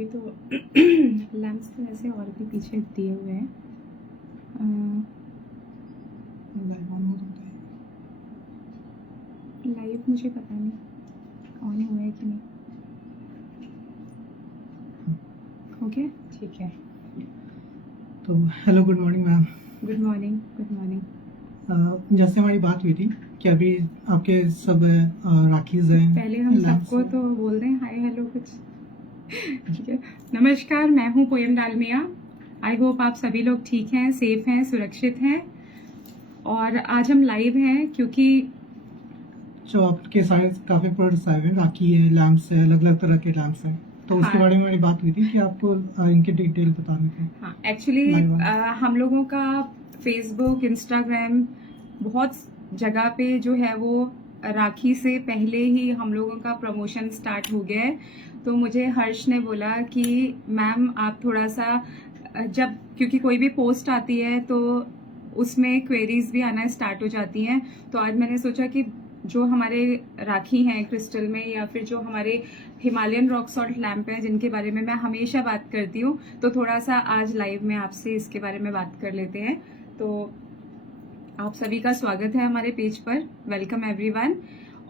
अभी तो लैंप्स तो वैसे और भी पीछे दिए हुए हैं। लाइव मुझे पता नहीं ऑन हुआ है कि नहीं। ओके ठीक है। तो hello, good morning ma'am. Good morning. Good morning. जैसे हमारी बात हुई थी कि अभी आपके सब राखीज हैं। पहले हम सबको तो बोल दें हाय हेलो कुछ। ठीक है। नमस्कार, मैं हूँ पोयम डालमिया। आई होप आप सभी लोग ठीक हैं, सेफ हैं, सुरक्षित हैं। और आज हम लाइव हैं क्योंकि जो आपके सारे काफी प्रोडक्ट्स आए हैं, राखी है, लैम्प्स है, अलग अलग तरह के लैम्प्स हैं, तो उसके हाँ। बारे में हमारी बात हुई थी कि आपको इनके डिटेल बताने थे। हाँ, एक्चुअली हम लोगों का फेसबुक, इंस्टाग्राम, बहुत जगह पे जो है वो राखी से पहले ही हम लोगों का प्रमोशन स्टार्ट हो गया है। तो मुझे हर्ष ने बोला कि मैम आप थोड़ा सा जब क्योंकि कोई भी पोस्ट आती है तो उसमें क्वेरीज भी आना स्टार्ट हो जाती हैं। तो आज मैंने सोचा कि जो हमारे राखी हैं क्रिस्टल में, या फिर जो हमारे हिमालयन रॉक सॉल्ट लैम्प हैं जिनके बारे में मैं हमेशा बात करती हूँ, तो थोड़ा सा आज लाइव में आपसे इसके बारे में बात कर लेते हैं। तो आप सभी का स्वागत है हमारे पेज पर। Welcome everyone.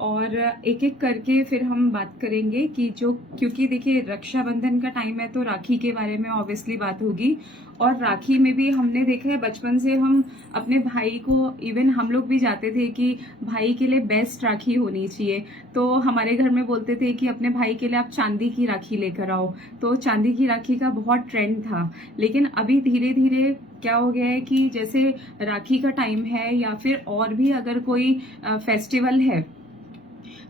और एक एक करके फिर हम बात करेंगे कि जो, क्योंकि देखिए रक्षाबंधन का टाइम है तो राखी के बारे में ऑब्वियसली बात होगी। और राखी में भी हमने देखा है बचपन से हम अपने भाई को, इवन हम लोग भी जाते थे कि भाई के लिए बेस्ट राखी होनी चाहिए। तो हमारे घर में बोलते थे कि अपने भाई के लिए आप चांदी की राखी लेकर आओ। तो चांदी की राखी का बहुत ट्रेंड था। लेकिन अभी धीरे धीरे क्या हो गया है कि जैसे राखी का टाइम है या फिर और भी अगर कोई फेस्टिवल है,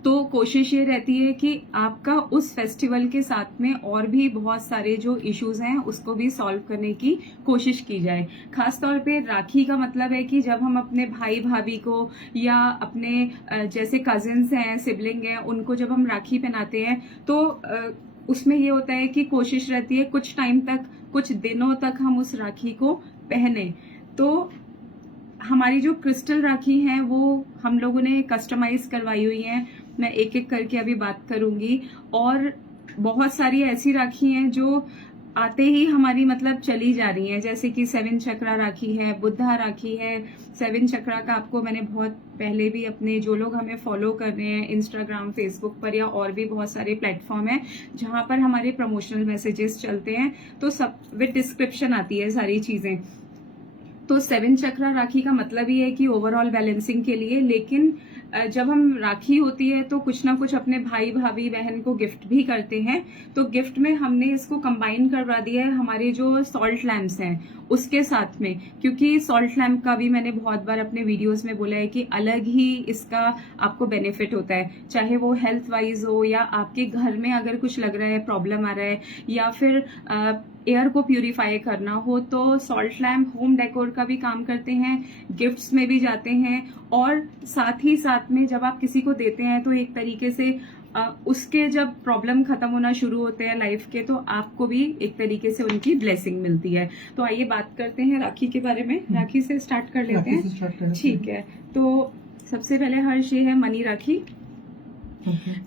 तो कोशिश ये रहती है कि आपका उस फेस्टिवल के साथ में और भी बहुत सारे जो इश्यूज हैं उसको भी सॉल्व करने की कोशिश की जाए। खास तौर पे राखी का मतलब है कि जब हम अपने भाई भाभी को या अपने जैसे कजिन्स हैं, सिबलिंग हैं, उनको जब हम राखी पहनाते हैं तो उसमें ये होता है कि कोशिश रहती है कुछ टाइम तक, कुछ दिनों तक हम उस राखी को पहने। तो हमारी जो क्रिस्टल राखी हैं वो हम लोगों ने कस्टमाइज करवाई हुई हैं। मैं एक एक करके अभी बात करूंगी। और बहुत सारी ऐसी राखी हैं जो आते ही हमारी मतलब चली जा रही हैं, जैसे कि 7 चक्रा राखी है, बुद्धा राखी है। 7 चक्रा का आपको मैंने बहुत पहले भी, अपने जो लोग हमें फॉलो कर रहे हैं इंस्टाग्राम, फेसबुक पर या और भी बहुत सारे प्लेटफॉर्म हैं जहां पर हमारे प्रमोशनल मैसेजेस चलते हैं, तो सब विद डिस्क्रिप्शन आती है सारी चीजें। तो 7 चक्रा राखी का मतलब ही है कि ओवरऑल बैलेंसिंग के लिए। लेकिन जब हम राखी होती है तो कुछ ना कुछ अपने भाई भाभी बहन को गिफ्ट भी करते हैं। तो गिफ्ट में हमने इसको कंबाइन करवा दिया है हमारे जो सॉल्ट लैम्प्स हैं उसके साथ में, क्योंकि सॉल्ट लैम्प का भी मैंने बहुत बार अपने वीडियोस में बोला है कि अलग ही इसका आपको बेनिफिट होता है, चाहे वो हेल्थ वाइज हो या आपके घर में अगर कुछ लग रहा है, प्रॉब्लम आ रहा है, या फिर एयर को प्यूरिफाई करना हो, तो सॉल्ट लैम्प होम डेकोर का भी काम करते हैं, गिफ्ट्स में भी जाते हैं। और साथ ही साथ में जब आप किसी को देते हैं तो एक तरीके से उसके जब प्रॉब्लम खत्म होना शुरू होते हैं लाइफ के, तो आपको भी एक तरीके से उनकी ब्लेसिंग मिलती है। तो आइए बात करते हैं राखी के बारे में। राखी से स्टार्ट कर लेते हैं, ठीक है। तो सबसे पहले हर्ष ये है मनी राखी।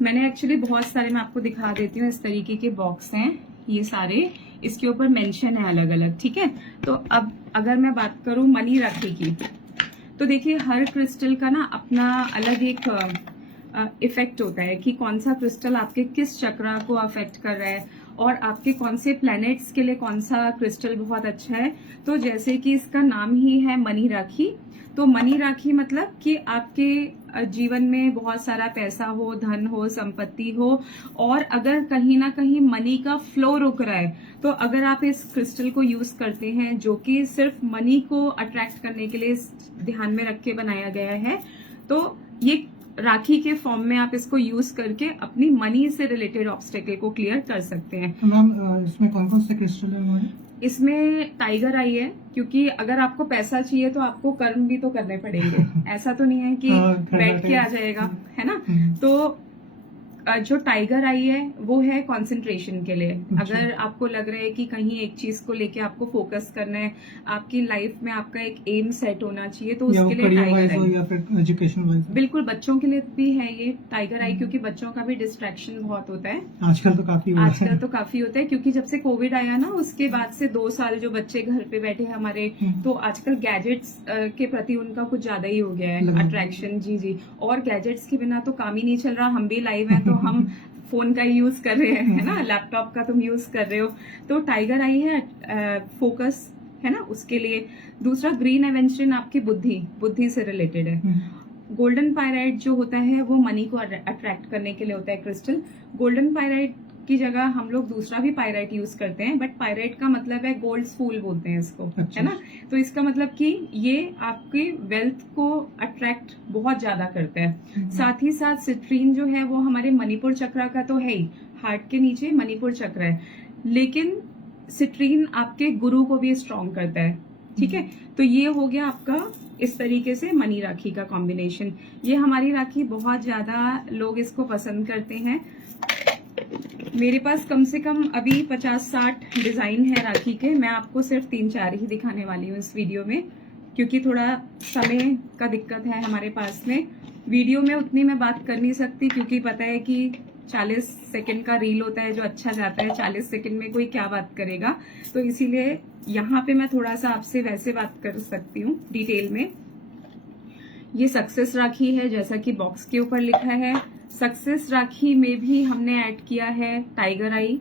मैंने एक्चुअली बहुत सारे, मैं आपको दिखा देती हूँ, इस तरीके के बॉक्स हैं ये सारे, इसके ऊपर मेंशन है अलग अलग, ठीक है। तो अब अगर मैं बात करूं मनी राखी की, तो देखिए हर क्रिस्टल का ना अपना अलग एक इफेक्ट होता है कि कौन सा क्रिस्टल आपके किस चक्रा को अफेक्ट कर रहा है और आपके कौन से प्लैनेट्स के लिए कौन सा क्रिस्टल बहुत अच्छा है। तो जैसे कि इसका नाम ही है मनी राखी, तो मनी राखी मतलब कि आपके जीवन में बहुत सारा पैसा हो, धन हो, संपत्ति हो, और अगर कहीं ना कहीं मनी का फ्लो रुक रहा है, तो अगर आप इस क्रिस्टल को यूज करते हैं, जो कि सिर्फ मनी को अट्रैक्ट करने के लिए ध्यान में रख के बनाया गया है, तो ये राखी के फॉर्म में आप इसको यूज करके अपनी मनी से रिलेटेड ऑब्स्टेकल को क्लियर कर सकते हैं। तो मैम इसमें कौन कौन से क्रिस्टल है हमारे? इसमें टाइगर आई है, क्योंकि अगर आपको पैसा चाहिए तो आपको कर्म भी तो करने पड़ेंगे। ऐसा तो नहीं है कि बैठ के आ जाएगा, है ना। तो जो टाइगर आई है वो है कंसंट्रेशन के लिए। अच्छा। अगर आपको लग रहा है कि कहीं एक चीज को लेके आपको फोकस करना है, आपकी लाइफ में आपका एक एम सेट होना चाहिए, तो या वो उसके लिए करियर टाइगर वाइज हो आई। या फिर एजुकेशन वाइज। बिल्कुल, बच्चों के लिए भी है ये टाइगर आई, क्योंकि बच्चों का भी डिस्ट्रैक्शन बहुत होता है आजकल तो काफी हो रहा आजकल है। तो काफी होता है, क्योंकि जब से कोविड आया ना उसके बाद से 2 साल जो बच्चे घर पे बैठे हैं हमारे, तो आजकल गैजेट्स के प्रति उनका कुछ ज्यादा ही हो गया है लगाव। अट्रैक्शन। जी जी, और गैजेट्स के बिना तो काम ही नहीं चल रहा। हम भी लाइव हैं तो हम फोन का ही यूज कर रहे हैं, है ना, लैपटॉप का तुम यूज कर रहे हो। तो टाइगर आई है फोकस, है ना, उसके लिए। दूसरा ग्रीन एवेंचरिन आपकी बुद्धि से रिलेटेड है। गोल्डन पायराइट जो होता है वो मनी को अट्रैक्ट करने के लिए होता है क्रिस्टल। गोल्डन पायराइट की जगह हम लोग दूसरा भी पायराइट यूज करते हैं, बट पायराइट का मतलब है गोल्ड फूल बोलते हैं इसको, अच्छा। है ना। तो इसका मतलब कि ये आपकी वेल्थ को अट्रैक्ट बहुत ज्यादा करता है। साथ ही साथ सिट्रीन जो है वो हमारे मणिपुर चक्रा का तो है ही, हार्ट के नीचे मणिपुर चक्र है, लेकिन सिट्रीन आपके गुरु को भी स्ट्रॉन्ग करता है। ठीक है, तो ये हो गया आपका इस तरीके से मनी राखी का कॉम्बिनेशन। ये हमारी राखी बहुत ज्यादा लोग इसको पसंद करते हैं। मेरे पास कम से कम अभी 50-60 डिजाइन है राखी के। मैं आपको सिर्फ 3-4 ही दिखाने वाली हूँ इस वीडियो में, क्योंकि थोड़ा समय का दिक्कत है हमारे पास में। वीडियो में उतनी मैं बात कर नहीं सकती, क्योंकि पता है कि 40 सेकंड का रील होता है जो अच्छा जाता है, 40 सेकंड में कोई क्या बात करेगा। तो इसीलिए यहाँ पे मैं थोड़ा सा आपसे वैसे बात कर सकती हूँ डिटेल में। ये सक्सेस राखी है, जैसा कि बॉक्स के ऊपर लिखा है। सक्सेस राखी में भी हमने ऐड किया है टाइगर आई,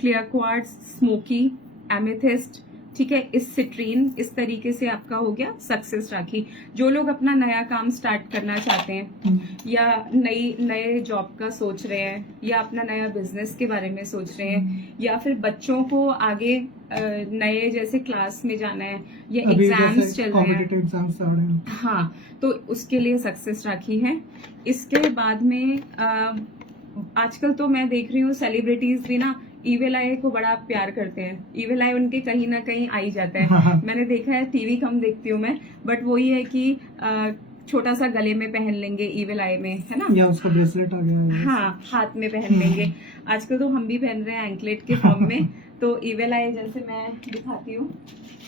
क्लियर क्वार्ट्ज, स्मोकी, एमेथिस्ट, ठीक है, इस सिट्रीन। इस तरीके से आपका हो गया सक्सेस राखी। जो लोग अपना नया काम स्टार्ट करना चाहते हैं, या नए जॉब का सोच रहे हैं, या अपना नया बिजनेस के बारे में सोच रहे हैं, या फिर बच्चों को आगे नए जैसे क्लास में जाना है, या एग्जाम्स चल रहे हैं, हाँ, तो उसके लिए सक्सेस राखी है। इसके बाद में आजकल तो मैं देख रही हूँ सेलिब्रिटीज भी ना ईविल आई को बड़ा प्यार करते हैं। ईविल आई उनके कहीं ना कहीं आ ही जाता है। मैंने देखा है, टीवी कम देखती हूँ मैं, बट वही है कि छोटा सा गले में पहन लेंगे ईविल आई में, है ना, या उसका ब्रेसलेट आ गया है। हाँ, हाथ में पहन लेंगे। आजकल तो हम भी पहन रहे हैं एंकलेट के फॉर्म में। तो ईविल आई जैसे मैं दिखाती हूँ,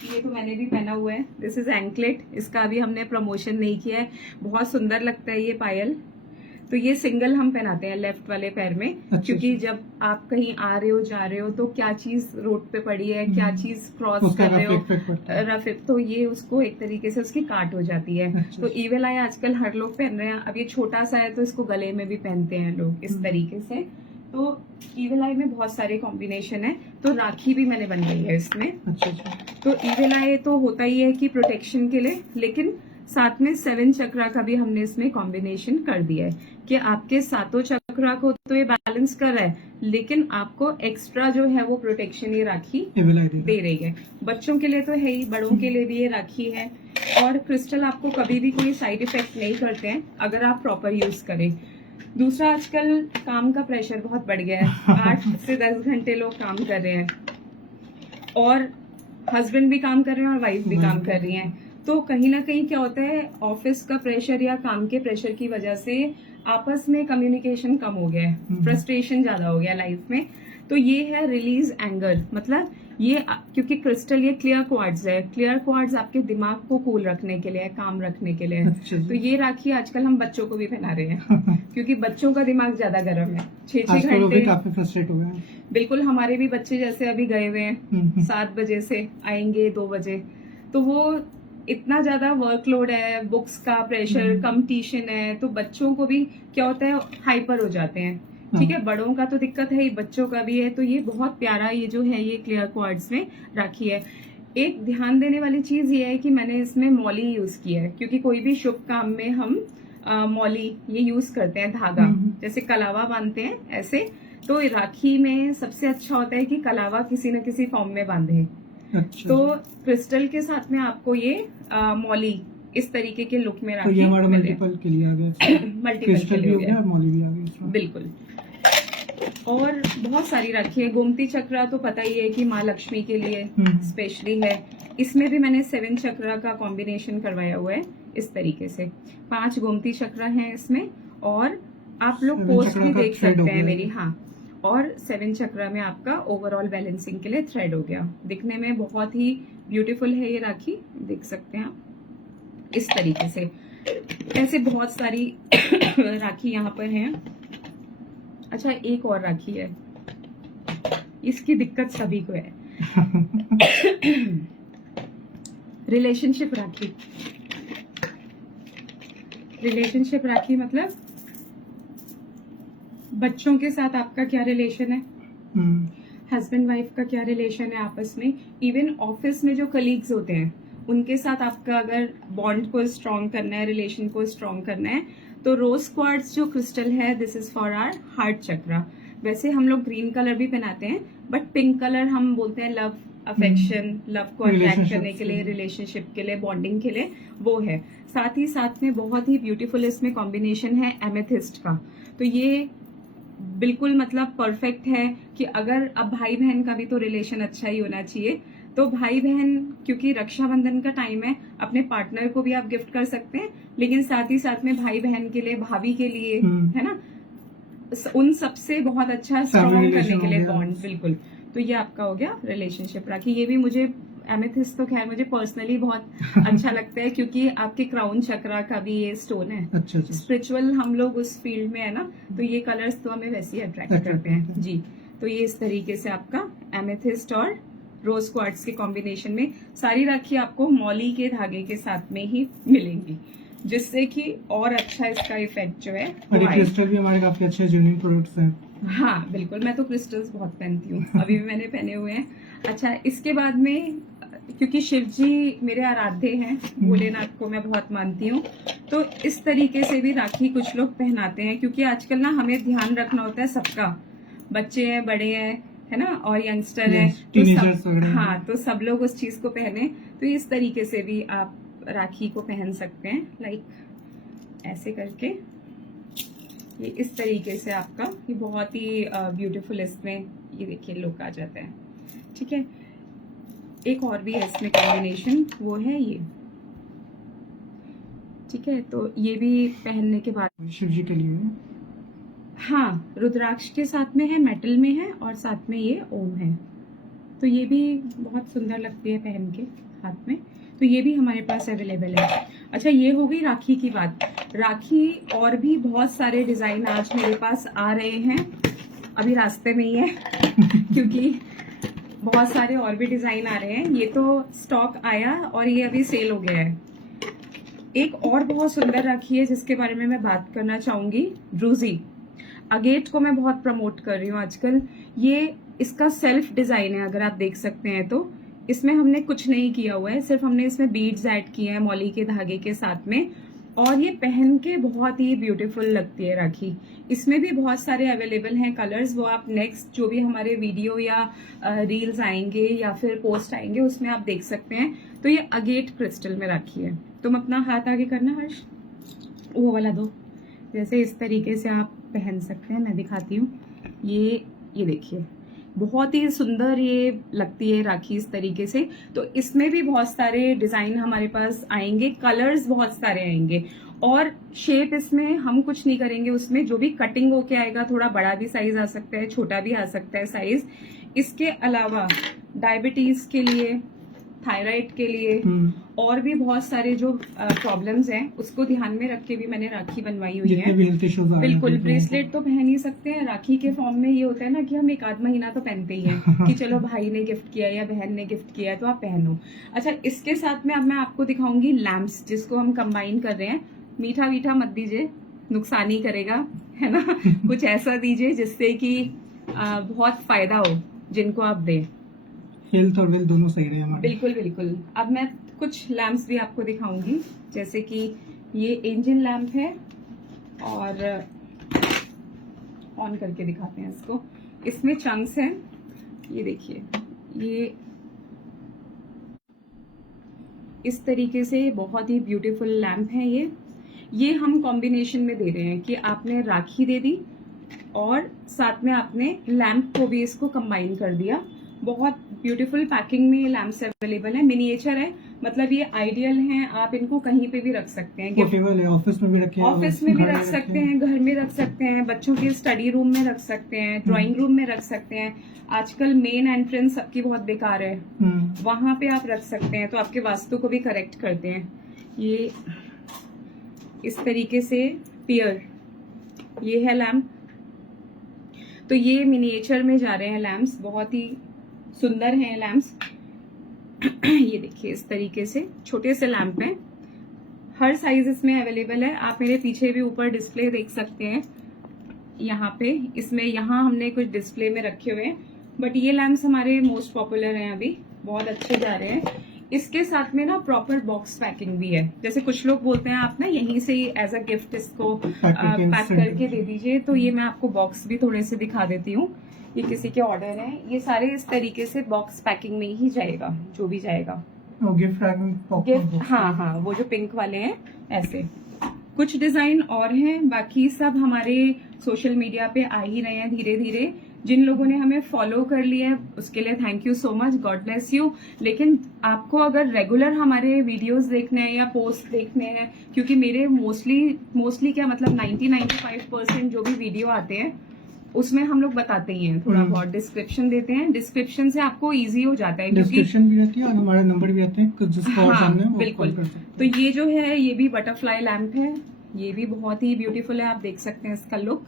ये तो मैंने भी पहना हुआ है, दिस इज एंकलेट। इसका अभी हमने प्रमोशन नहीं किया है, बहुत सुंदर लगता है ये पायल। तो ये सिंगल हम पहनाते हैं लेफ्ट वाले पैर में, क्योंकि जब आप कहीं आ रहे हो जा रहे हो तो क्या चीज रोड पे पड़ी है, क्या चीज क्रॉस कर रहे हो, रफ, तो ये उसको एक तरीके से उसकी काट हो जाती है। तो ईविल आई आजकल हर लोग पहन रहे हैं। अब ये छोटा सा है तो इसको गले में भी पहनते हैं लोग इस तरीके से। तो ईविल आई में बहुत सारे कॉम्बिनेशन है। तो राखी भी मैंने बनवाई है इसमें। अच्छा। तो ईविल आई तो होता ही है कि प्रोटेक्शन के लिए, लेकिन साथ में 7 चक्रा का भी हमने इसमें कॉम्बिनेशन कर दिया है कि आपके 7 चक्रा को तो ये बैलेंस कर रहा है, लेकिन आपको एक्स्ट्रा जो है वो प्रोटेक्शन ये राखी दे रही है। बच्चों के लिए तो है ही, बड़ों के लिए भी ये राखी है। और क्रिस्टल आपको कभी भी कोई साइड इफेक्ट नहीं करते हैं अगर आप प्रॉपर यूज करें। दूसरा, आजकल काम का प्रेशर बहुत बढ़ गया है। 8 से 10 घंटे लोग काम कर रहे हैं, और हस्बैंड भी काम कर रहे हैं और वाइफ भी काम कर रही हैं। तो कहीं ना कहीं क्या होता है, ऑफिस का प्रेशर या काम के प्रेशर की वजह से आपस में कम्युनिकेशन कम हो गया है, फ्रस्ट्रेशन ज्यादा हो गया लाइफ में। तो ये है रिलीज एंगर, मतलब ये क्योंकि क्रिस्टल ये क्लियर क्वार्ट्ज है। क्लियर क्वार्ट्ज आपके दिमाग को कूल रखने के लिए, काम रखने के लिए। तो ये राखी आजकल हम बच्चों को भी पहना रहे हैं, क्योंकि बच्चों का दिमाग ज्यादा गर्म है। 6-6 घंटे काफी फ्रस्ट्रेट हो गए। बिल्कुल, हमारे भी बच्चे जैसे अभी गए हुए हैं, 7 बजे से आएंगे 2 बजे, तो वो इतना ज्यादा वर्कलोड है, बुक्स का प्रेशर, कंपटीशन है, तो बच्चों को भी क्या होता है, हाइपर हो जाते हैं। ठीक है, बड़ों का तो दिक्कत है ही, बच्चों का भी है। तो ये बहुत प्यारा ये जो है ये क्लियर क्वार्ट्ज में राखी है। एक ध्यान देने वाली चीज ये है कि मैंने इसमें मौली यूज किया है, क्योंकि कोई भी शुभ काम में हम मौली ये यूज करते हैं, धागा, जैसे कलावा बांधते हैं ऐसे। तो राखी में सबसे अच्छा होता है कि कलावा किसी न किसी फॉर्म में बांधे। अच्छा। तो क्रिस्टल के साथ में आपको ये मौली इस तरीके के लुक में राखी, तो ये हमारा मल्टीपल के लिए आ गया, मल्टीपल के लिए हो गया, मौली भी आ गई। बिल्कुल। और बहुत सारी राखी है। गोमती चक्रा तो पता ही है कि माँ लक्ष्मी के लिए स्पेशली है। इसमें भी मैंने 7 चक्रा का कॉम्बिनेशन करवाया हुआ है इस तरीके से। 5 गोमती चक्रा हैं इसमें, और आप लोग 7 पोस्ट चक्रा भी का देख thread हो सकते हैं गया मेरी, है। हाँ। और 7 चक्रा में आपका ओवरऑल बैलेंसिंग के लिए थ्रेड हो गया। दिखने में बहुत ही ब्यूटीफुल है ये राखी, देख सकते हैं आप इस तरीके से। ऐसे बहुत सारी राखी यहाँ पर हैं। अच्छा, एक और राखी है, इसकी दिक्कत सभी को है। रिलेशनशिप राखी। रिलेशनशिप राखी मतलब बच्चों के साथ आपका क्या रिलेशन है, हस्बैंड वाइफ का क्या रिलेशन है आपस में, इवन ऑफिस में जो कलीग्स होते हैं उनके साथ आपका अगर बॉन्ड को स्ट्रॉन्ग करना है, रिलेशन को स्ट्रॉन्ग करना है, तो रोज क्वार्ट्ज जो क्रिस्टल है, this is for our heart chakra. वैसे हम लोग ग्रीन कलर भी पहनाते हैं, बट पिंक कलर हम बोलते हैं लव, अफेक्शन, लव को अट्रैक्ट Relationship करने के लिए, के लिए। रिलेशनशिप के लिए, बॉन्डिंग के लिए वो है। साथ ही साथ में बहुत ही ब्यूटीफुल इसमें कॉम्बिनेशन है एमेथिस्ट का। तो ये बिल्कुल मतलब परफेक्ट है कि अगर अब भाई बहन का भी तो रिलेशन अच्छा ही होना चाहिए, तो भाई बहन, क्योंकि रक्षाबंधन का टाइम है, अपने पार्टनर को भी आप गिफ्ट कर सकते हैं, लेकिन साथ ही साथ में भाई बहन के लिए, भाभी के लिए, है ना, उन सबसे बहुत अच्छा स्ट्रॉन्ग करने के लिए बॉन्ड, बिल्कुल। तो ये आपका हो गया रिलेशनशिप राखी। ये भी मुझे एमेथिस्ट तो खैर मुझे पर्सनली बहुत अच्छा लगता है, क्योंकि आपके क्राउन चक्रा का भी ये स्टोन है। अच्छा अच्छा। स्पिरिचुअल हम लोग उस फील्ड में है ना, तो ये कलर्स तो हमें वैसे ही अट्रैक्ट करते हैं जी। तो ये इस तरीके से आपका एमेथिस्ट और रोज क्वार्ट्ज के कॉम्बिनेशन में सारी राखी आपको मौली के धागे के साथ में ही मिलेंगी, जिससे कि और अच्छा इसका इफेक्ट जो है और वो ये आए। क्रिस्टल भी हमारे काफी अच्छे जेन्युइन प्रोडक्ट्स हैं। हाँ बिल्कुल, मैं तो क्रिस्टल्स बहुत पहनती हूँ, अभी भी मैंने पहने हुए हैं। अच्छा, इसके बाद में क्योंकि शिव जी मेरे आराध्य हैं, भोलेनाथ को मैं बहुत मानती हूँ, तो इस तरीके से भी राखी कुछ लोग पहनाते हैं, क्योंकि आजकल ना हमें ध्यान रखना होता है सबका, बच्चे हैं, बड़े हैं, है ना, और यंगस्टर हैं, तो टीनेजर्स सब, वगैरह। हाँ, तो सब लोग उस चीज को पहने। तो इस तरीके से भी आप राखी को पहन सकते हैं, लाइक ऐसे करके। ये इस तरीके से आपका ये बहुत ही ब्यूटीफुल इसमें ये देखिए लुक आ जाता है। ठीक है, एक और भी है इसमें कॉम्बिनेशन, वो है ये। ठीक है, तो ये भी पहनने के बाद शिव जी के लिए। हाँ, रुद्राक्ष के साथ में है, मेटल में है, और साथ में ये ओम है। तो ये भी बहुत सुंदर लगती है पहन के हाथ में। तो ये भी हमारे पास अवेलेबल है। अच्छा, ये हो गई राखी की बात। राखी और भी बहुत सारे डिजाइन आज मेरे पास आ रहे हैं, अभी रास्ते में ही है क्योंकि बहुत सारे और भी डिजाइन आ रहे हैं। ये तो स्टॉक आया और ये अभी सेल हो गया है। एक और बहुत सुंदर राखी है जिसके बारे में मैं बात करना चाहूंगी, ड्रूजी। अगेट को मैं बहुत प्रमोट कर रही हूँ आजकल। ये इसका सेल्फ डिजाइन है, अगर आप देख सकते हैं तो इसमें हमने कुछ नहीं किया हुआ है, सिर्फ हमने इसमें बीड्स ऐड किए हैं मौली के धागे के साथ में, और ये पहन के बहुत ही ब्यूटीफुल लगती है राखी। इसमें भी बहुत सारे अवेलेबल हैं कलर्स, वो आप नेक्स्ट जो भी हमारे वीडियो या रील्स आएंगे या फिर पोस्ट आएंगे उसमें आप देख सकते हैं। तो ये अगेट क्रिस्टल में राखी है। तुम अपना हाथ आगे करना हर्ष, वो वाला दो। जैसे इस तरीके से आप पहन सकते हैं, मैं दिखाती हूँ। ये देखिए, बहुत ही सुंदर ये लगती है राखी इस तरीके से। तो इसमें भी बहुत सारे डिजाइन हमारे पास आएंगे, कलर्स बहुत सारे आएंगे, और शेप इसमें हम कुछ नहीं करेंगे, उसमें जो भी कटिंग होके आएगा, थोड़ा बड़ा भी साइज आ सकता है, छोटा भी आ सकता है साइज। इसके अलावा डायबिटीज के लिए, थायराइड के लिए, और भी बहुत सारे जो प्रॉब्लम्स हैं उसको ध्यान में रख के भी मैंने राखी बनवाई हुई है। बिल्कुल, ब्रेसलेट तो पहन ही सकते हैं। राखी के फॉर्म में ये होता है ना कि हम एक आध महीना तो पहनते ही हैं कि चलो भाई ने गिफ्ट किया या बहन ने गिफ्ट किया तो आप पहनो। अच्छा, इसके साथ में अब मैं आपको दिखाऊंगी लैम्प्स, जिसको हम कंबाइन कर रहे हैं। मीठा मीठा मत दीजिए, नुकसान ही करेगा, है ना कुछ ऐसा दीजिए जिससे कि बहुत फायदा हो जिनको आप दें। हेल्थ और वेल्थ दोनों सही रहे हमारे। बिल्कुल बिल्कुल। अब मैं कुछ लैम्प्स भी आपको दिखाऊंगी, जैसे कि ये एंजल लैम्प है, और ऑन करके दिखाते हैं इसको। इसमें चंक्स हैं, ये देखिए, ये इस तरीके से बहुत ही ब्यूटीफुल लैम्प है। ये हम कॉम्बिनेशन में दे रहे हैं कि आपने राखी दे दी और साथ में आपने लैम्प को भी इसको कंबाइन कर दिया, बहुत ब्यूटीफुल पैकिंग में ये लैम्प्स अवेलेबल है। मिनिएचर है, मतलब ये आइडियल हैं, आप इनको कहीं पे भी रख सकते हैं। पोर्टेबल है, ऑफिस में भी रखे, ऑफिस में भी रख सकते हैं, घर में रख सकते हैं, बच्चों के स्टडी रूम में रख सकते हैं, ड्राइंग रूम में रख सकते हैं। आजकल मेन एंट्रेंस सबकी बहुत बेकार है, वहां पे आप रख सकते हैं, तो आपके वास्तु को भी करेक्ट करते हैं। ये इस तरीके से पियर, ये है लैम्प। तो ये मिनिएचर में जा रहे हैं लैम्प्स, बहुत ही सुंदर हैं लैम्प्स। ये देखिए इस तरीके से छोटे से लैम्प हैं, हर साइज इसमें अवेलेबल है। आप मेरे पीछे भी ऊपर डिस्प्ले देख सकते हैं, यहाँ पे इसमें यहाँ हमने कुछ डिस्प्ले में रखे हुए हैं, बट ये लैम्प्स हमारे मोस्ट पॉपुलर हैं, अभी बहुत अच्छे जा रहे हैं। इसके साथ में ना प्रॉपर बॉक्स पैकिंग भी है। जैसे कुछ लोग बोलते हैं आप ना यहीं से एज अ गिफ्ट इसको पैक करके दे दीजिए, तो ये मैं आपको बॉक्स भी थोड़े से दिखा देती हूँ। ये किसी के ऑर्डर है, ये सारे इस तरीके से बॉक्स पैकिंग में ही जाएगा, जो भी जाएगा गिफ्ट। हाँ हाँ, वो जो पिंक वाले हैं ऐसे कुछ डिजाइन और हैं, बाकी सब हमारे सोशल मीडिया पे आ ही रहे हैं धीरे धीरे। जिन लोगों ने हमें फॉलो कर लिया है उसके लिए thank you so much, God bless you. लेकिन आपको अगर रेगुलर हमारे वीडियोस देखने हैं या पोस्ट देखने हैं, क्योंकि मेरे मोस्टली क्या मतलब 90-95% जो भी वीडियो आते हैं उसमें हम लोग बताते ही हैं, थोड़ा बहुत डिस्क्रिप्शन देते हैं, डिस्क्रिप्शन से आपको इजी हो जाता है, डिस्क्रिप्शन भी रहती है और हमारे नंबर भी आते हैं जिसको और जानना है वो बिल्कुल। कॉल कर सकते हैं। तो ये जो है ये भी बटरफ्लाई लैम्प है, ये भी बहुत ही ब्यूटीफुल है, आप देख सकते हैं इसका लुक।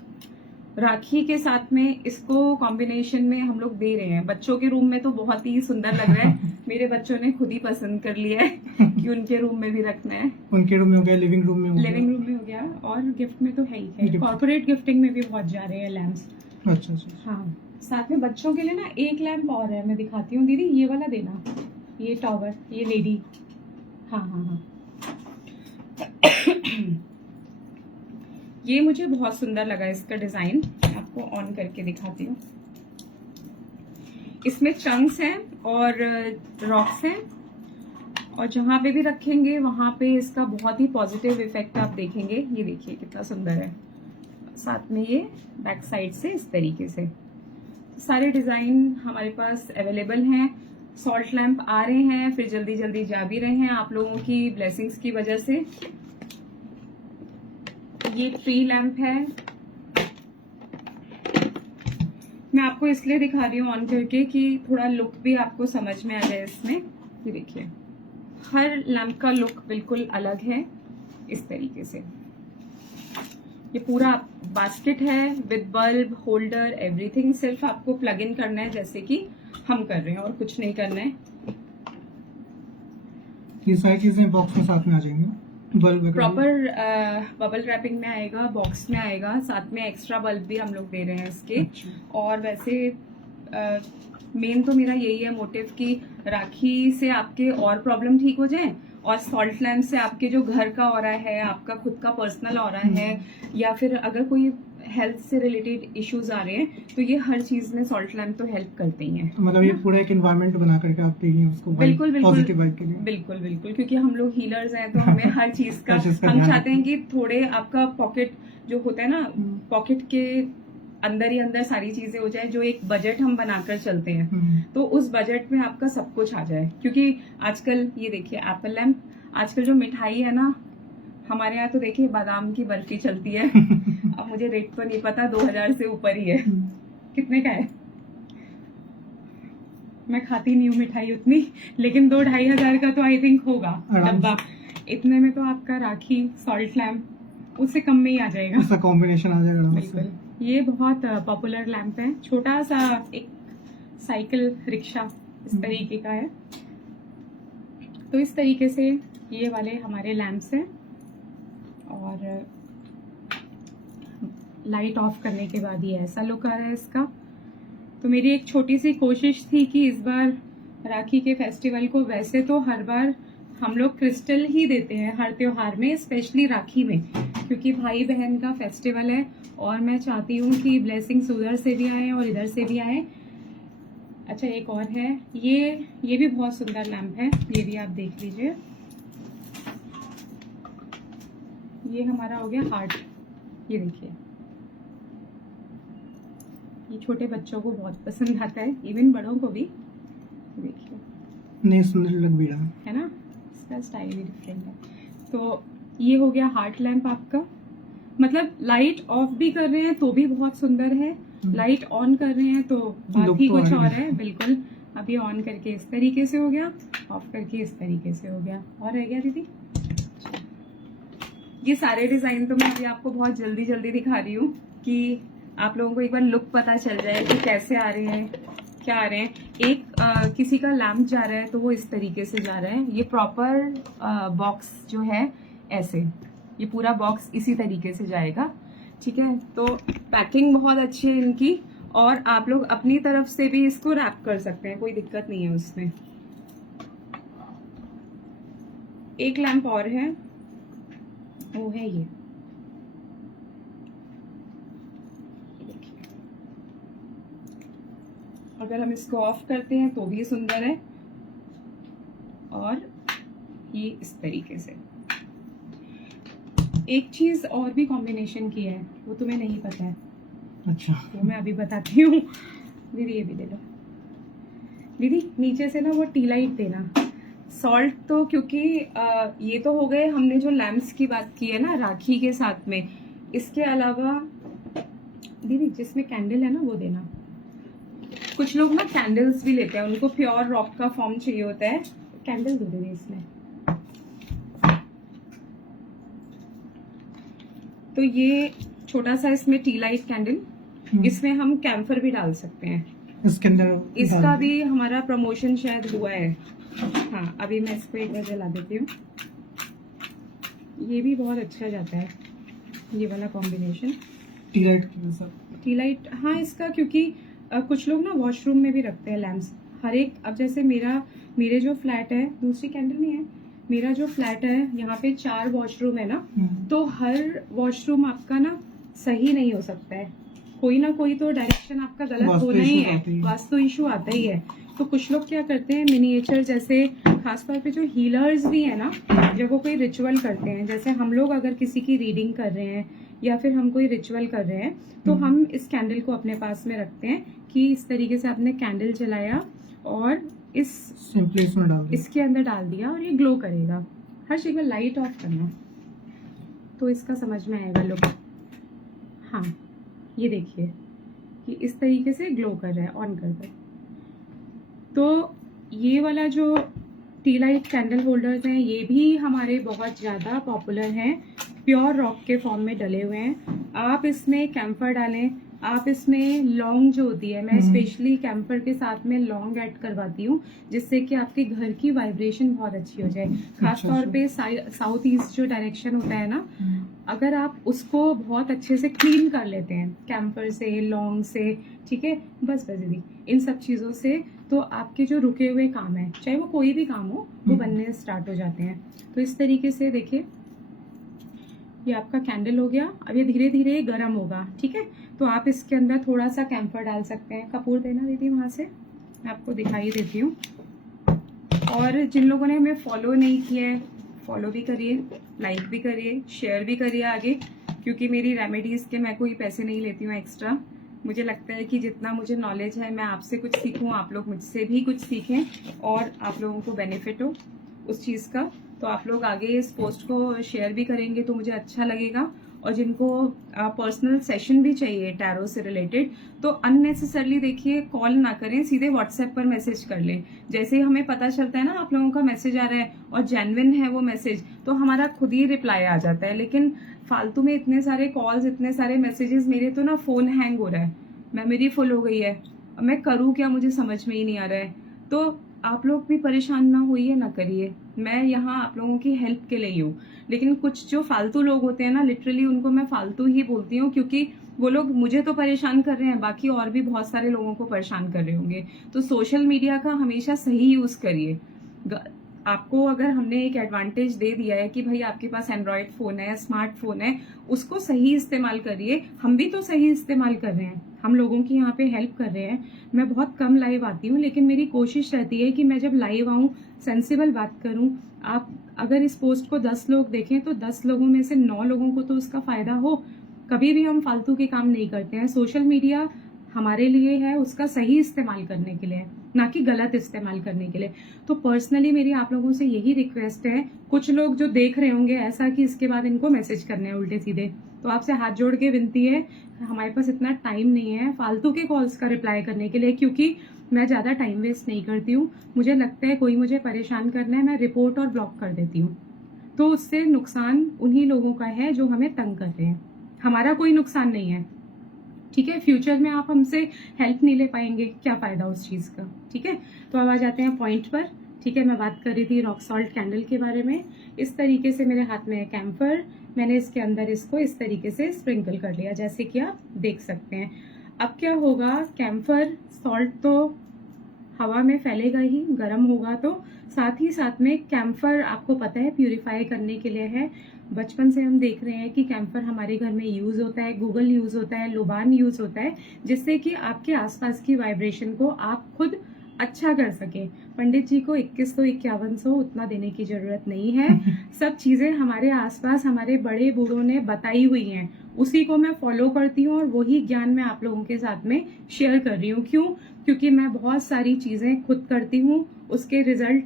राखी के साथ में इसको कॉम्बिनेशन में हम लोग दे रहे हैं, बच्चों के रूम में तो बहुत ही सुंदर लग रहा है। मेरे बच्चों ने खुद ही पसंद कर लिया है कि उनके रूम में भी रखना है। उनके रूम में हो गया, लिविंग रूम में हो गया और गिफ्ट में तो है ही है। कॉर्पोरेट गिफ्टिंग में भी बहुत जा रहे हैं लैम्प्स। अच्छा। हाँ, साथ में बच्चों के लिए ना एक लैम्प और है, मैं दिखाती हूँ दीदी, ये वाला देना, ये टॉवर, ये लेडी। हाँ ये मुझे बहुत सुंदर लगा इसका डिजाइन, आपको ऑन करके दिखाती हूँ। इसमें चंक्स हैं और रॉक्स हैं, और जहां पे भी रखेंगे वहां पे इसका बहुत ही पॉजिटिव इफेक्ट आप देखेंगे। ये देखिए कितना सुंदर है, साथ में ये बैक साइड से इस तरीके से सारे डिजाइन हमारे पास अवेलेबल हैं। सॉल्ट लैम्प आ रहे हैं, फिर जल्दी जल्दी जा भी रहे हैं आप लोगों की ब्लेसिंग्स की वजह से। ये ट्री लैम्प है, मैं आपको इसलिए दिखा रही हूँ ऑन करके कि थोड़ा लुक भी आपको समझ में आ जाए इसमें। ये देखिए हर लैम्प का लुक बिल्कुल अलग है इस तरीके से। ये पूरा बास्केट है विद बल्ब होल्डर एवरीथिंग, सिर्फ आपको प्लग इन करना है जैसे कि हम कर रहे हैं और कुछ नहीं करना है। ये सारी चीजें बॉक्स में साथ में आ जाएंगी, बल्ब प्रॉपर बबल रैपिंग में आएगा, बॉक्स में आएगा, साथ में एक्स्ट्रा बल्ब भी हम लोग दे रहे हैं इसके। अच्छा। और वैसे मेन तो मेरा यही है मोटिव कि राखी से आपके और प्रॉब्लम ठीक हो जाए, और सॉल्ट लैम्प से आपके जो घर का ऑरा है, आपका खुद का पर्सनल ऑरा है, या फिर अगर कोई हेल्थ से रिलेटेड इश्यूज आ रहे हैं, तो ये हर चीज में सॉल्ट लैम्प तो हेल्प करते ही हैं। मतलब ये पूरा एक एनवायरनमेंट बना करके आप देंगे उसको, बिल्कुल पॉजिटिव वाइब के लिए। बिल्कुल, क्योंकि हम लोग हीलर्स हैं तो हमें हर चीज का हम चाहते हैं कि थोड़े आपका पॉकेट जो होता है ना, पॉकेट के अंदर ही अंदर सारी चीजें हो जाए, जो एक बजट हम बनाकर चलते हैं, तो उस बजट में आपका सब कुछ आ जाए। क्योंकि आजकल ये देखिए एप्पल लैम्प, आजकल जो मिठाई है ना, हमारे यहाँ तो देखिए बादाम की बर्फी चलती है। अब मुझे रेट तो नहीं पता, 2000 से ऊपर ही है। कितने का है? मैं खाती नहीं हूँ मिठाई उतनी, लेकिन 2-2.5 हजार का तो आई थिंक होगा डब्बा। इतने में तो आपका राखी सॉल्ट लैम्प उससे कम में ही आ जाएगा, उसका कॉम्बिनेशन आ जाएगा। बिल्कुल। ये बहुत पॉपुलर लैम्प है, छोटा सा एक साइकिल रिक्शा इस तरीके का है। तो इस तरीके से ये वाले हमारे लैम्प्स हैं, और लाइट ऑफ करने के बाद ये ऐसा लुक आ रहा है इसका। तो मेरी एक छोटी सी कोशिश थी कि इस बार राखी के फेस्टिवल को, वैसे तो हर बार हम लोग क्रिस्टल ही देते हैं हर त्योहार में, स्पेशली राखी में, क्योंकि भाई बहन का फेस्टिवल है, और मैं चाहती हूँ कि ब्लेसिंग्स उधर से भी आए और इधर से भी आए। अच्छा एक और है, ये भी बहुत सुंदर लैम्प है, ये भी आप देख लीजिए। ये हमारा हो गया हार्ट, ये देखिए, ये छोटे बच्चों को बहुत पसंद आता है, इवन बड़ों को भी। देखिए, नहीं सुंदर लग भी रहा है। है ना, इसका स्टाइल ही डिफरेंट है। तो ये हो गया हार्ट लैम्प आपका, मतलब लाइट ऑफ भी कर रहे हैं तो भी बहुत सुंदर है, लाइट ऑन कर रहे हैं तो बात लुक ही तो कुछ आ और रही है। बिल्कुल, अभी ऑन करके इस तरीके से हो गया, ऑफ करके इस तरीके से हो गया। और रह गया दीदी, ये सारे डिजाइन तो मैं अभी आपको बहुत जल्दी जल्दी दिखा रही हूँ कि आप लोगों को एक बार लुक पता चल जाए कि कैसे आ रहे हैं, क्या आ रहे हैं। एक किसी का लैम्प जा रहा है तो वो इस तरीके से जा रहा है, ये प्रॉपर बॉक्स जो है ऐसे, ये पूरा बॉक्स इसी तरीके से जाएगा, ठीक है। तो पैकिंग बहुत अच्छी है इनकी, और आप लोग अपनी तरफ से भी इसको रैप कर सकते हैं, कोई दिक्कत नहीं है उसमें। एक लैम्प और है, वो है ये देखिए, अगर हम इसको ऑफ करते हैं तो भी सुंदर है, और ये इस तरीके से। एक चीज और भी कॉम्बिनेशन की है, वो तुम्हें नहीं पता है, अच्छा, वो मैं अभी बताती हूँ। दीदी ये भी दे दो, दीदी नीचे से ना वो टी लाइट देना। सॉल्ट तो क्योंकि ये तो हो गए हमने जो लैम्प्स की बात की है ना राखी के साथ में, इसके अलावा दीदी जिसमें कैंडल है ना वो देना। कुछ लोग ना कैंडल्स भी लेते हैं, उनको प्योर रॉक का फॉर्म चाहिए होता है, कैंडल दो दीदी इसमें। तो ये छोटा सा इसमें टी लाइट कैंडल, इसमें हम कैम्फर भी डाल सकते हैं, इसके अंदर इसका भी हमारा प्रमोशन शायद हुआ है। हाँ, अभी मैं इसको एक बार जला देती हूँ। ये भी बहुत अच्छा जाता है, ये वाला combination T light T light. हाँ, इसका क्योंकि कुछ लोग ना वॉशरूम में भी रखते हैं लैम्प्स, हर एक। अब जैसे मेरे जो फ्लैट है, दूसरी कैंडल नहीं है, मेरा जो फ्लैट है यहाँ पे 4 वॉशरूम है ना, तो हर वॉशरूम आपका ना सही नहीं हो सकता है, कोई ना कोई तो डायरेक्शन आपका गलत होना ही है, वास्तु इशू आता ही है। तो कुछ लोग क्या करते हैं, मिनिएचर जैसे खासतौर पे जो हीलर्स भी है ना, जब वो कोई रिचुअल करते हैं, जैसे हम लोग अगर किसी की रीडिंग कर रहे हैं या फिर हम कोई रिचुअल कर रहे हैं, तो हम इस कैंडल को अपने पास में रखते हैं कि इस तरीके से आपने कैंडल जलाया और इस सिंपली इसमें डाल दिया, इसके अंदर डाल दिया, और ये ग्लो करेगा। हर चीज में लाइट ऑफ करना तो इसका समझ में आएगा लुक। हाँ, ये देखिए कि इस तरीके से ग्लो कर रहा है ऑन कर कर। तो ये वाला जो टी लाइट कैंडल होल्डर्स हैं, ये भी हमारे बहुत ज़्यादा पॉपुलर हैं, प्योर रॉक के फॉर्म में डले हुए हैं। आप इसमें कैम्फर डालें, आप इसमें लौंग जो होती है, मैं स्पेशली कैम्फर के साथ में लौंग ऐड करवाती हूँ, जिससे कि आपके घर की वाइब्रेशन बहुत अच्छी हो जाए। खास तौर पे साउथ ईस्ट जो डायरेक्शन होता है ना, अगर आप उसको बहुत अच्छे से क्लीन कर लेते हैं कैम्फर से, लौंग से, ठीक है, बस दीदी इन सब चीज़ों से, तो आपके जो रुके हुए काम है, चाहे वो कोई भी काम हो, वो बनने स्टार्ट हो जाते हैं। तो इस तरीके से देखिए, ये आपका कैंडल हो गया। अब ये धीरे धीरे गर्म होगा, ठीक है। तो आप इसके अंदर थोड़ा सा कैम्फर डाल सकते हैं। कपूर देना दीदी वहां से, मैं आपको दिखाई देती हूँ। और जिन लोगों ने हमें फॉलो नहीं किया है, फॉलो भी करिए, लाइक भी करिए, शेयर भी करिए आगे, क्योंकि मेरी रेमेडीज के मैं कोई पैसे नहीं लेती हूँ एक्स्ट्रा। मुझे लगता है कि जितना मुझे नॉलेज है, मैं आपसे कुछ सीखूं, आप लोग मुझसे भी कुछ सीखें, और आप लोगों को बेनिफिट हो उस चीज़ का। तो आप लोग आगे इस पोस्ट को शेयर भी करेंगे तो मुझे अच्छा लगेगा। और जिनको पर्सनल सेशन भी चाहिए टैरो से रिलेटेड, तो अननेसेसरली देखिए कॉल ना करें, सीधे व्हाट्सएप पर मैसेज कर लें। जैसे ही हमें पता चलता है ना आप लोगों का मैसेज आ रहा है और जेन्युइन है वो मैसेज, तो हमारा खुद ही रिप्लाई आ जाता है। लेकिन फालतू में इतने सारे कॉल्स, इतने सारे मैसेजेस, मेरे तो ना फोन हैंग हो रहा है, मेमोरी फुल हो गई है, मैं करूँ क्या, मुझे समझ में ही नहीं आ रहा है। तो आप लोग भी परेशान ना होइए, ना करिए, मैं यहाँ आप लोगों की हेल्प के लिए ही हूँ। लेकिन कुछ जो फालतू लोग होते हैं ना, लिटरली उनको मैं फालतू ही बोलती हूँ, क्योंकि वो लोग मुझे तो परेशान कर रहे हैं, बाकी और भी बहुत सारे लोगों को परेशान कर रहे होंगे। तो सोशल मीडिया का हमेशा सही यूज करिए। आपको अगर हमने एक एडवांटेज दे दिया है कि भाई आपके पास एंड्रॉयड फोन है, स्मार्टफोन है, उसको सही इस्तेमाल करिए। हम भी तो सही इस्तेमाल कर रहे हैं, हम लोगों की यहाँ पे हेल्प कर रहे हैं। मैं बहुत कम लाइव आती हूँ, लेकिन मेरी कोशिश रहती है कि मैं जब लाइव आऊँ सेंसिबल बात करूँ। आप अगर इस पोस्ट को 10 लोग देखें तो 10 लोगों में से 9 लोगों को तो उसका फायदा हो। कभी भी हम फालतू के काम नहीं करते हैं, सोशल मीडिया हमारे लिए है, उसका सही इस्तेमाल करने के लिए। ना कि गलत इस्तेमाल करने के लिए। तो पर्सनली मेरी आप लोगों से यही रिक्वेस्ट है, कुछ लोग जो देख रहे होंगे ऐसा कि इसके बाद इनको मैसेज करने हैं उल्टे सीधे, तो आपसे हाथ जोड़ के विनती है, हमारे पास इतना टाइम नहीं है फालतू के कॉल्स का रिप्लाई करने के लिए, क्योंकि मैं ज़्यादा टाइम वेस्ट नहीं करती हूँ। मुझे लगता है कोई मुझे परेशान करना है, मैं रिपोर्ट और ब्लॉक कर देती हूँ। तो उससे नुकसान उन्हीं लोगों का है जो हमें तंग कर रहे हैं, हमारा कोई नुकसान नहीं है। ठीक है, फ्यूचर में आप हमसे हेल्प नहीं ले पाएंगे, क्या फायदा उस चीज़ का। ठीक है, तो अब आ जाते हैं पॉइंट पर। ठीक है, मैं बात कर रही थी रॉक सॉल्ट कैंडल के बारे में। इस तरीके से मेरे हाथ में है कैम्फर, मैंने इसके अंदर इसको इस तरीके से स्प्रिंकल कर लिया, जैसे कि आप देख सकते हैं। अब क्या होगा, कैम्फर सॉल्ट तो हवा में फैलेगा ही, गर्म होगा तो, साथ ही साथ में कैम्फर आपको पता है प्यूरिफाई करने के लिए है। बचपन से हम देख रहे हैं कि कैम्फर हमारे घर में यूज होता है, गूगल यूज होता है, लोबान यूज होता है, जिससे कि आपके आसपास की वाइब्रेशन को आप खुद अच्छा कर सके। पंडित जी को 2100 5100 उतना देने की जरूरत नहीं है। सब चीजें हमारे आसपास हमारे बड़े बूढ़ों ने बताई हुई हैं, उसी को मैं फॉलो करती हूँ और वही ज्ञान मैं आप लोगों के साथ में शेयर कर रही हूँ। क्यों? क्योंकि मैं बहुत सारी चीजें खुद करती हूँ, उसके रिजल्ट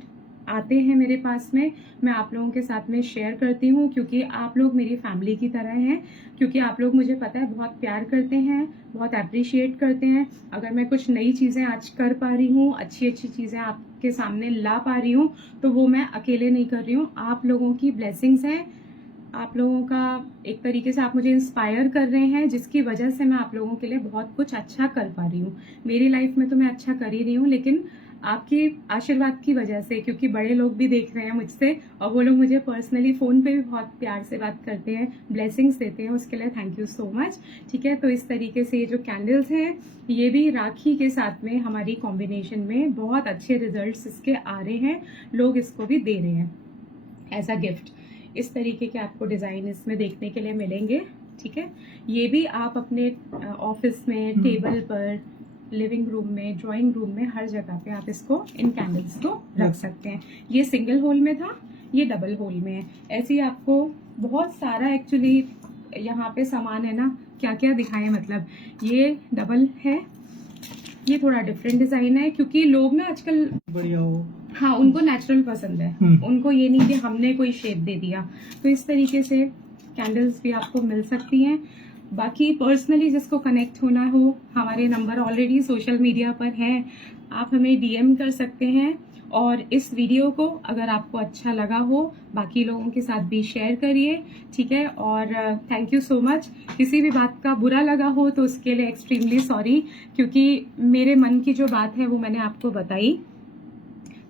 आते हैं मेरे पास में, मैं आप लोगों के साथ में शेयर करती हूँ, क्योंकि आप लोग मेरी फैमिली की तरह हैं, क्योंकि आप लोग मुझे पता है बहुत प्यार करते हैं, बहुत अप्रिशिएट करते हैं। अगर मैं कुछ नई चीज़ें आज कर पा रही हूँ, अच्छी अच्छी चीज़ें आपके सामने ला पा रही हूँ, तो वो मैं अकेले नहीं कर रही हूँ, आप लोगों की ब्लेसिंग्स हैं, आप लोगों का एक तरीके से आप मुझे इंस्पायर कर रहे हैं, जिसकी वजह से मैं आप लोगों के लिए बहुत कुछ अच्छा कर पा रही हूँ। मेरी लाइफ में तो मैं अच्छा कर ही रही हूँ, लेकिन आपके आशीर्वाद की वजह से, क्योंकि बड़े लोग भी देख रहे हैं मुझसे और वो लोग मुझे पर्सनली फ़ोन पे भी बहुत प्यार से बात करते हैं, ब्लेसिंग्स देते हैं, उसके लिए थैंक यू सो मच। ठीक है, तो इस तरीके से ये जो कैंडल्स हैं, ये भी राखी के साथ में हमारी कॉम्बिनेशन में बहुत अच्छे रिजल्ट्स इसके आ रहे हैं, लोग इसको भी दे रहे हैं एज अ गिफ्ट। इस तरीके के आपको डिज़ाइन इसमें देखने के लिए मिलेंगे। ठीक है, ये भी आप अपने ऑफिस में, टेबल पर, लिविंग रूम में, ड्राइंग रूम में, हर जगह पे आप इसको, इन कैंडल्स को रख सकते हैं। ये सिंगल होल में था, ये डबल होल में है। ऐसे ही आपको बहुत सारा एक्चुअली यहाँ पे सामान है ना, क्या क्या दिखाएं, मतलब ये डबल है, ये थोड़ा डिफरेंट डिजाइन है, क्योंकि लोग ना आजकल बढ़िया हो, हाँ, उनको नेचुरल पसंद है, उनको ये नहीं कि हमने कोई शेप दे दिया। तो इस तरीके से कैंडल्स भी आपको मिल सकती हैं। बाकी पर्सनली जिसको कनेक्ट होना हो, हमारे नंबर ऑलरेडी सोशल मीडिया पर हैं, आप हमें डीएम कर सकते हैं। और इस वीडियो को अगर आपको अच्छा लगा हो, बाकी लोगों के साथ भी शेयर करिए। ठीक है, और थैंक यू सो मच। किसी भी बात का बुरा लगा हो तो उसके लिए एक्सट्रीमली सॉरी, क्योंकि मेरे मन की जो बात है वो मैंने आपको बताई।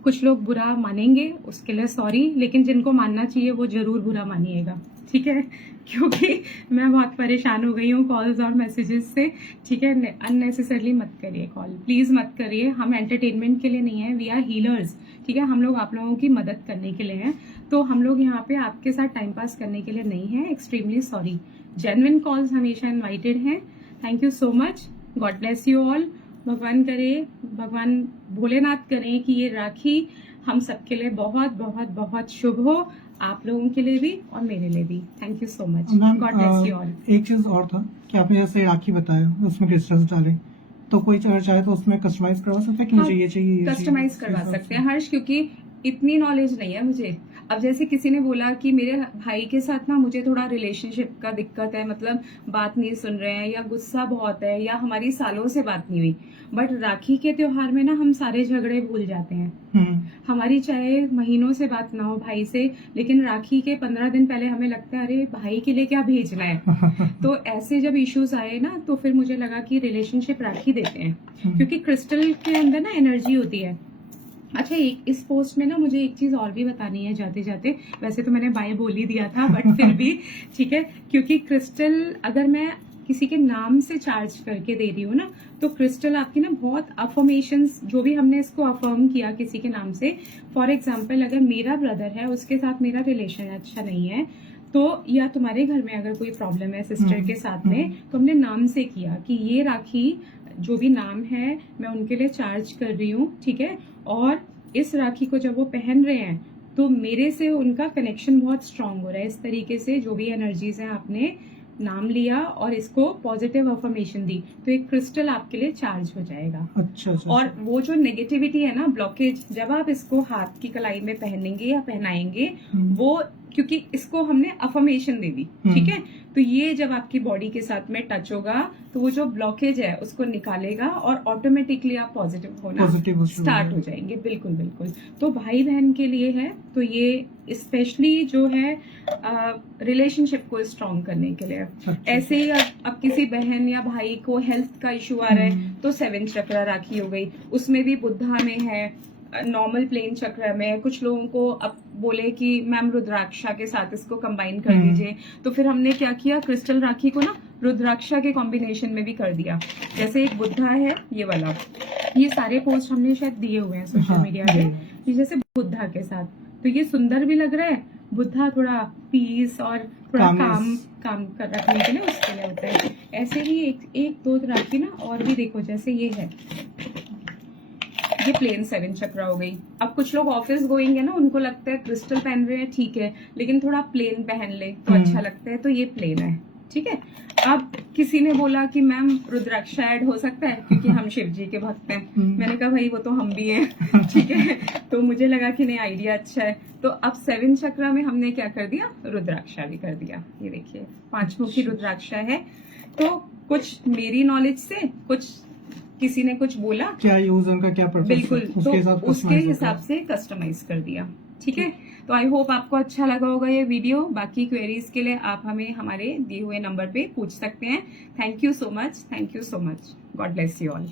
कुछ लोग बुरा मानेंगे, उसके लिए सॉरी, लेकिन जिनको मानना चाहिए वो जरूर बुरा मानिएगा। ठीक है, क्योंकि मैं बहुत परेशान हो गई हूँ कॉल्स और मैसेजेस से। ठीक है, अननेसेसरली मत करिए कॉल, प्लीज मत करिए। हम एंटरटेनमेंट के लिए नहीं है, वी आर हीलर्स। ठीक है, हम लोग आप लोगों की मदद करने के लिए हैं, तो हम लोग यहाँ पे आपके साथ टाइम पास करने के लिए नहीं है। Extremely sorry. जेन्युइन कॉल्स हमेशा इन्वाइटेड हैं। Thank you so much, God bless you all. भगवान करे, भगवान भोलेनाथ करें कि ये राखी हम सबके लिए बहुत बहुत बहुत शुभ हो, आप लोगों के लिए भी और मेरे लिए भी। Thank you so much, ma'am God bless you all. एक चीज और था कि आपने जैसे राखी बताया उसमें क्रिस्टल्स डाले, तो कोई अगर चाहे तो उसमें कस्टमाइज करवा सकता है कि मुझे ये चाहिए, कस्टमाइज करवा सकते हैं हर्ष, क्योंकि इतनी नॉलेज नहीं है मुझे। अब जैसे किसी ने बोला कि मेरे भाई के साथ ना मुझे थोड़ा रिलेशनशिप का दिक्कत है, मतलब बात नहीं सुन रहे हैं, या गुस्सा बहुत है, या हमारी सालों से बात नहीं हुई। बट राखी के त्योहार में ना हम सारे झगड़े भूल जाते हैं। हमारी चाहे महीनों से बात ना हो भाई से, लेकिन राखी के 15 दिन पहले हमें लगता है अरे भाई के लिए क्या भेजना है। तो ऐसे जब इश्यूज आए ना, तो फिर मुझे लगा कि रिलेशनशिप राखी देते हैं, क्योंकि क्रिस्टल के अंदर ना एनर्जी होती है। अच्छा, एक इस पोस्ट में ना मुझे एक चीज और भी बतानी है जाते जाते। वैसे तो मैंने बाय बोल ही दिया था, बट फिर भी ठीक है, क्योंकि क्रिस्टल अगर मैं किसी के नाम से चार्ज करके दे रही हूँ ना, तो क्रिस्टल आपकी ना बहुत अफर्मेशंस, जो भी हमने इसको अफर्म किया किसी के नाम से, फॉर एग्जाम्पल अगर मेरा ब्रदर है, उसके साथ मेरा रिलेशन अच्छा नहीं है, तो या तुम्हारे घर में अगर कोई प्रॉब्लम है सिस्टर के साथ में, तो हमने नाम से किया कि ये राखी जो भी नाम है मैं उनके लिए चार्ज कर रही हूँ। ठीक है, और इस राखी को जब वो पहन रहे हैं तो मेरे से उनका कनेक्शन बहुत स्ट्रांग हो रहा है। इस तरीके से जो भी एनर्जीज हैं आपने नाम लिया और इसको पॉजिटिव अफर्मेशन दी, तो एक क्रिस्टल आपके लिए चार्ज हो जाएगा। अच्छा अच्छा और वो जो नेगेटिविटी है ना, ब्लॉकेज, जब आप इसको हाथ की कलाई में पहनेंगे या पहनाएंगे, वो क्योंकि इसको हमने अफर्मेशन दे दी, ठीक है, तो ये जब आपकी बॉडी के साथ में टच होगा तो वो जो ब्लॉकेज है उसको निकालेगा और ऑटोमेटिकली आप पॉजिटिव होना स्टार्ट हो जाएंगे। बिल्कुल बिल्कुल। तो भाई बहन के लिए है, तो ये स्पेशली जो है रिलेशनशिप को स्ट्रॉन्ग करने के लिए। ऐसे ही अब किसी बहन या भाई को हेल्थ का इशू आ रहा है तो 7 चक्र राखी हो गई, उसमें भी बुद्धा में है, नॉर्मल प्लेन चक्र में। कुछ लोगों को अब बोले कि मैम रुद्राक्षा के साथ इसको कंबाइन कर दीजिए, तो फिर हमने क्या किया, क्रिस्टल राखी को ना रुद्राक्षा के कॉम्बिनेशन में भी कर दिया। जैसे एक बुद्धा है ये वाला, ये सारे पोस्ट हमने शायद दिए हुए हैं सोशल मीडिया पे, ये जैसे बुद्धा के साथ, तो ये सुंदर भी लग रहा है। बुद्धा थोड़ा पीस और थोड़ा काम कर रखने के लिए उसके लिए होता है। ऐसे ही एक दो राखी ना और भी देखो, जैसे ये है, ये प्लेन 7 चक्र हो गई। अब कुछ लोग ऑफिस गोइंग है ना, उनको लगता है क्रिस्टल पहन रहे हैं ठीक है, लेकिन थोड़ा प्लेन पहन ले तो अच्छा लगता है, तो ये प्लेन है, ठीक है। अब किसी ने बोला कि मैम रुद्राक्षा ऐड हो सकता है क्योंकि हम शिव जी के भक्त हैं। मैंने कहा भाई वो तो हम भी हैं, ठीक है। तो मुझे लगा कि नहीं, आइडिया अच्छा है, तो अब 7 चक्र में हमने क्या कर दिया, रुद्राक्षा भी कर दिया। ये देखिए 5 मुखी रुद्राक्षा है। तो कुछ मेरी नॉलेज से, कुछ किसी ने कुछ बोला, क्या यूज उनका क्या पर्पस, बिल्कुल, तो उसके हिसाब से कस्टमाइज कर दिया, ठीक है। तो आई होप आपको अच्छा लगा होगा ये वीडियो। बाकी क्वेरीज के लिए आप हमें हमारे दिए हुए नंबर पे पूछ सकते हैं। Thank you so much, God bless you all.